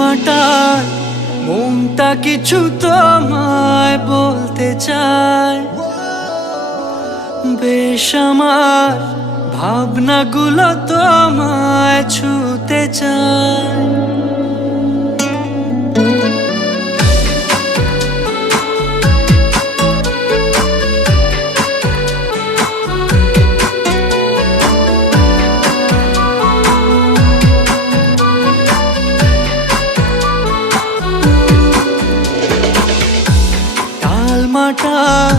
মাটার মনটা কিছু তোমায় বলতে চায়। বেশ আমার ভাবনাগুলো তোমায় ছুতে চায়। টালমাটাল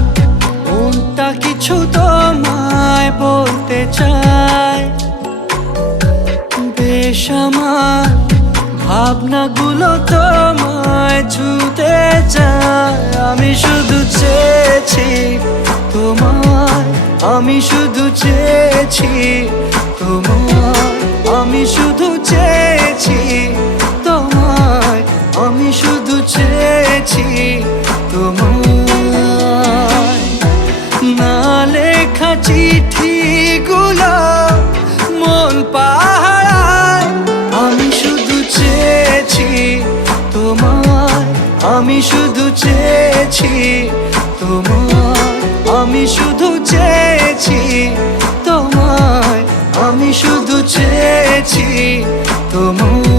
মনটা কিছু তোমায় বলতে চায়। বেশ আমার ভাবনাগুলো তোমায় ছুতে চায়। আমি শুধু চেয়েছি তোমায়, আমি শুধু চেয়েছি তোমায়, আমি শুধু চেয়েছি তোমায়, আমি শুধু চেয়েছি তোমায়। না লেখা চিঠিগুলো মন পাহারায়। আমি শুধু চেয়েছি তোমায়, আমি শুধু চেয়েছি তোমায়, আমি শুধু চেয়েছি তোমায়, আমি শুধু চেয়েছি তোমায়।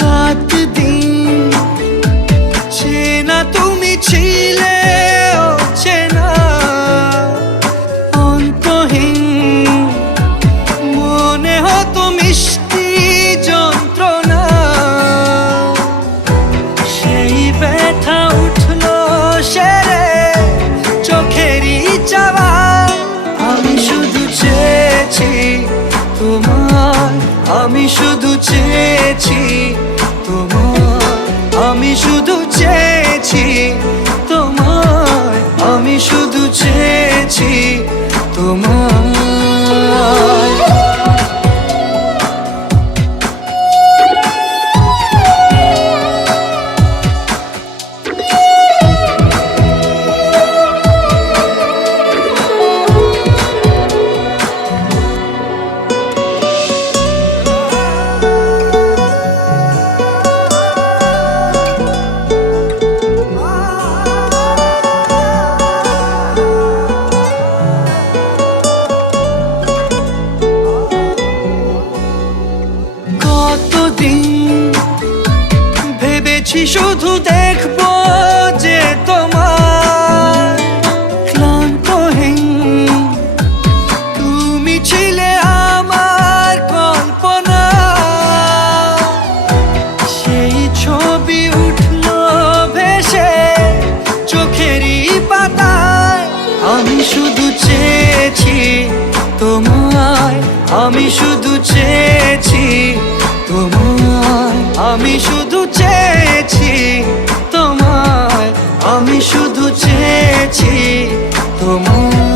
রাত দিন চেনা তুমি ছিলে অচেনা, অন্তহীন মনে হতো মিষ্টি যন্ত্রণা। সেই ব্যথা উঠলো সেরে চোখেরই চাওয়া। আমি শুধু চেয়েছি তোমায়, আমি শুধু চেয়েছি তোমায়, আমি শুধু চেয়েছি তোমায়, আমি শুধু চেয়েছি তোমায়। কতদিন ভেবেছি শুধু দেখবো যে তোমার ক্লান্তহীন তুমি ছিলে আমার কল্পনা। সেই ছবি উঠলো ভেসে চোখেরই পাতায়। আমি শুধু চেয়েছি তোমায়, আমি শুধু চেয়েছি তোমায়, আমি শুধু চেয়েছি তোমায়, আমি শুধু চেয়েছি তোমায়।